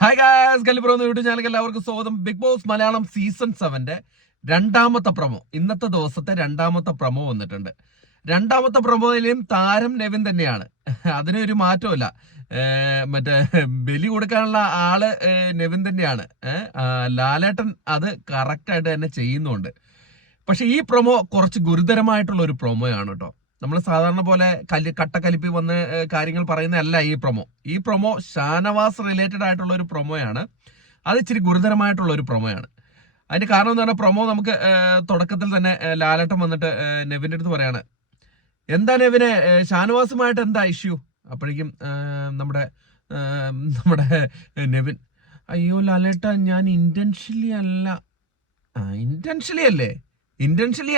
Hi guys, കല്ലിപ്രോ YouTube ചാനലിൽ എല്ലാവർക്കും സ്വാഗതം. ബിഗ് ബോസ് മലയാളം സീസൺ 7 രണ്ടാമത്തെ പ്രൊമോ, ഇന്നത്തെ ദിവസത്തെ രണ്ടാമത്തെ പ്രൊമോ വന്നിട്ടുണ്ട്. രണ്ടാമത്തെ പ്രൊമോയിലും താരം നെവിൻ തന്നെയാണ്, അതിനൊരു മാറ്റമില്ല. മറ്റേ ബലി കൊടുക്കാനുള്ള ആള് നെവിൻ തന്നെയാണ്. ലാലേട്ടൻ അത് കറക്റ്റായിട്ട് തന്നെ ചെയ്യുന്നുണ്ട്. പക്ഷെ ഈ പ്രൊമോ കുറച്ച് ഗുരുതരമായിട്ടുള്ള ഒരു പ്രൊമോയാണ് കേട്ടോ. നമ്മൾ സാധാരണ പോലെ കട്ടക്കലിപ്പി വന്ന് കാര്യങ്ങൾ പറയുന്നതല്ല ഈ പ്രൊമോ ഷാനവാസ് റിലേറ്റഡ് ആയിട്ടുള്ള ഒരു പ്രൊമോയാണ്. അത് ഇച്ചിരി ഗുരുതരമായിട്ടുള്ള ഒരു പ്രൊമോയാണ്. അതിന്റെ കാരണം എന്ന് പറഞ്ഞാൽ പ്രൊമോ നമുക്ക് തുടക്കത്തിൽ തന്നെ ലാലേട്ടൻ വന്നിട്ട് നെവിന്റെ അടുത്ത് പറയാണ്, എന്താ നെവിനെ, ഷാനവാസുമായിട്ട് എന്താ ഇഷ്യൂ? അപ്പോഴേക്കും നമ്മുടെ നമ്മുടെ നെവിൻ, അയ്യോ ലാലേട്ട, ഞാൻ ഇന്റൻഷ്യലി അല്ല. ഇന്റൻഷ്യലി അല്ലേ? ഇന്റൻഷ്യലി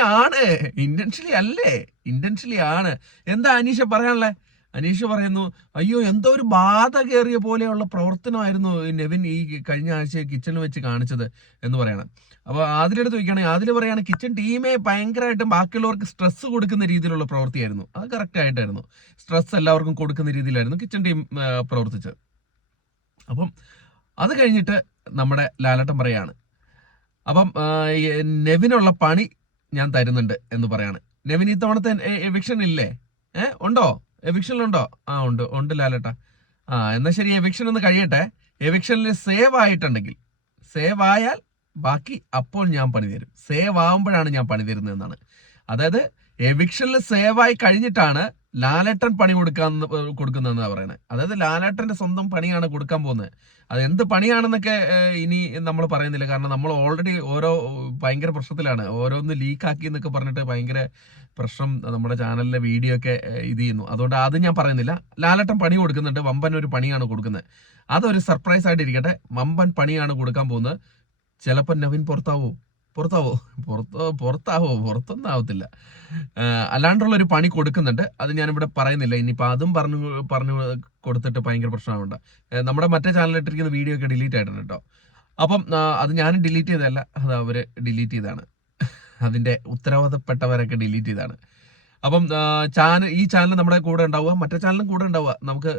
ആണ്. എന്താ അനീഷ പറയാനുള്ളേ? അനീഷ പറയുന്നു, അയ്യോ എന്തോ ഒരു ബാധ കയറിയ പോലെയുള്ള പ്രവർത്തനമായിരുന്നു നെവിൻ ഈ കഴിഞ്ഞ ആഴ്ച കിച്ചണിൽ വെച്ച് കാണിച്ചത് എന്ന് പറയണം. അപ്പൊ ആദിലെടുത്ത് ചോദിക്കുകയാണെങ്കിൽ ആദിൽ പറയാണ്, കിച്ചൺ ടീമെ ഭയങ്കരമായിട്ടും ബാക്കിയുള്ളവർക്ക് സ്ട്രെസ് കൊടുക്കുന്ന രീതിയിലുള്ള പ്രവൃത്തിയായിരുന്നു. അത് കറക്റ്റ് ആയിട്ടായിരുന്നു. സ്ട്രെസ് എല്ലാവർക്കും കൊടുക്കുന്ന രീതിയിലായിരുന്നു കിച്ചൺ ടീം പ്രവർത്തിച്ചത്. അപ്പം അത് കഴിഞ്ഞിട്ട് നമ്മുടെ ലാലേട്ടൻ പറയാണ്, അപ്പം നെവിനുള്ള പണി ഞാൻ തരുന്നുണ്ട് എന്ന് പറയാണ്. നെവിൻ ഇത്തവണത്തെ എവിക്ഷൻ ഇല്ലേ? ഉണ്ടോ? എവിക്ഷനിലുണ്ടോ? ഉണ്ട് ലാലേട്ട. എന്നാ ശരി, എവിക്ഷൻ ഒന്ന് കഴിയട്ടെ. എവിക്ഷനിൽ സേവ് ആയിട്ടുണ്ടെങ്കിൽ, സേവ് ആയാൽ ബാക്കി അപ്പോൾ ഞാൻ പണി തരും. സേവ് ആവുമ്പോഴാണ് ഞാൻ പണി തരുന്നത് എന്നാണ്. അതായത് എവിക്ഷനിൽ സേവ് ആയി കഴിഞ്ഞിട്ടാണ് ലാലേട്ടൻ പണി കൊടുക്കുന്നതെന്നാണ് പറയുന്നത്. അതായത് ലാലേട്ടന്റെ സ്വന്തം പണിയാണ് കൊടുക്കാൻ പോകുന്നത്. അത് എന്ത് പണിയാണെന്നൊക്കെ ഇനി നമ്മൾ പറയുന്നില്ല. കാരണം നമ്മൾ ഓൾറെഡി ഭയങ്കര പ്രശ്നത്തിലാണ്. ഓരോന്ന് ലീക്കാക്കി എന്നൊക്കെ പറഞ്ഞിട്ട് ഭയങ്കര പ്രശ്നം നമ്മുടെ ചാനലിലെ വീഡിയോ ഒക്കെ ഇത് ചെയ്യുന്നു. അതുകൊണ്ട് അത് ഞാൻ പറയുന്നില്ല. ലാലേട്ടൻ പണി കൊടുക്കുന്നുണ്ട്, വമ്പൻ ഒരു പണിയാണ് കൊടുക്കുന്നത്. അതൊരു സർപ്രൈസ് ആയിട്ട് ഇരിക്കട്ടെ. വമ്പൻ പണിയാണ് കൊടുക്കാൻ പോകുന്നത്. ചിലപ്പോൾ നവീൻ പുറത്തൊന്നും ആവത്തില്ല. അല്ലാണ്ടുള്ള ഒരു പണി കൊടുക്കുന്നുണ്ട്. അത് ഞാനിവിടെ പറയുന്നില്ല. ഇനിയിപ്പോൾ അതും പറഞ്ഞു കൊടുത്തിട്ട് ഭയങ്കര പ്രശ്നമാവണ്ട. നമ്മുടെ മറ്റേ ചാനലിട്ടിരിക്കുന്ന വീഡിയോ ഒക്കെ ഡിലീറ്റ് ആയിട്ടുണ്ട് കേട്ടോ. അപ്പം അത് ഞാനും ഡിലീറ്റ് ചെയ്തതല്ല, അത് അവര് ഡിലീറ്റ് ചെയ്താണ്. അതിന്റെ ഉത്തരവാദപ്പെട്ടവരൊക്കെ ഡിലീറ്റ് ചെയ്താണ്. അപ്പം ഈ ചാനൽ നമ്മുടെ കൂടെ ഉണ്ടാവുക, മറ്റേ ചാനലും കൂടെ ഉണ്ടാവുക. നമുക്ക്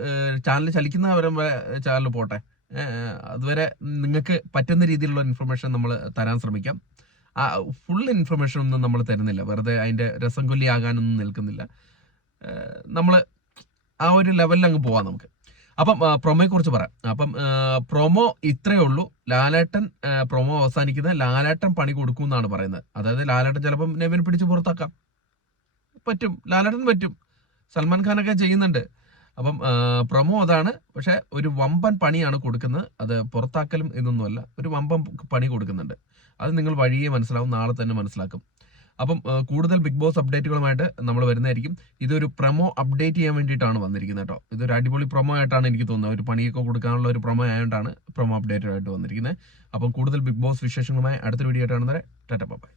ചാനൽ ചലിക്കുന്നവരെ ചാനൽ പോട്ടെ. അതുവരെ നിങ്ങൾക്ക് പറ്റുന്ന രീതിയിലുള്ള ഇൻഫർമേഷൻ നമ്മൾ തരാൻ ശ്രമിക്കാം. ഫുൾ ഇൻഫർമേഷൻ ഒന്നും നമ്മൾ തരുന്നില്ല, വെറുതെ അതിന്റെ രസം കൊല്ലിയാകാനൊന്നും നിൽക്കുന്നില്ല. നമ്മൾ ആ ഒരു ലെവലിൽ അങ്ങ് പോവാം നമുക്ക്. അപ്പം പ്രൊമോയെ കുറിച്ച് പറയാം. അപ്പം പ്രൊമോ ഇത്രയേ ഉള്ളൂ. ലാലേട്ടൻ പ്രൊമോ അവസാനിക്കുന്ന ലാലേട്ടൻ പണി കൊടുക്കും എന്നാണ് പറയുന്നത്. അതായത് ലാലേട്ടൻ ചിലപ്പം നെവിനെ പിടിച്ച് പുറത്താക്കാം, ലാലേട്ടൻ പറ്റും. സൽമാൻ ഖാനൊക്കെ ചെയ്യുന്നുണ്ട്. അപ്പം പ്രൊമോ അതാണ്. പക്ഷെ ഒരു വമ്പൻ പണിയാണ് കൊടുക്കുന്നത്. അത് പുറത്താക്കലും ഇതൊന്നുമല്ല, ഒരു വമ്പൻ പണി കൊടുക്കുന്നുണ്ട്. അത് നിങ്ങൾ വഴിയെ മനസ്സിലാവും, നാളെ തന്നെ മനസ്സിലാക്കും. അപ്പം കൂടുതൽ ബിഗ് ബോസ് അപ്ഡേറ്റുകളുമായിട്ട് നമ്മൾ വരുന്നതായിരിക്കും. ഇതൊരു പ്രൊമോ അപ്ഡേറ്റ് ചെയ്യാൻ വേണ്ടിയിട്ടാണ് വന്നിരിക്കുന്നത് കേട്ടോ. ഇതൊരു അടിപൊളി പ്രൊമോ ആയിട്ടാണ് എനിക്ക് തോന്നുന്നത്. ഒരു പണിയൊക്കെ കൊടുക്കാനുള്ള ഒരു പ്രൊമോ ആയതുകൊണ്ടാണ് പ്രൊമോ അപ്ഡേറ്റ് ആയിട്ട് വന്നിരിക്കുന്നത്. അപ്പം കൂടുതൽ ബിഗ് ബോസ് വിശേഷങ്ങളുമായി അടുത്തൊരു വീഡിയോ ആയിട്ട് കാണുന്നവരെ ടാറ്റ ബൈ.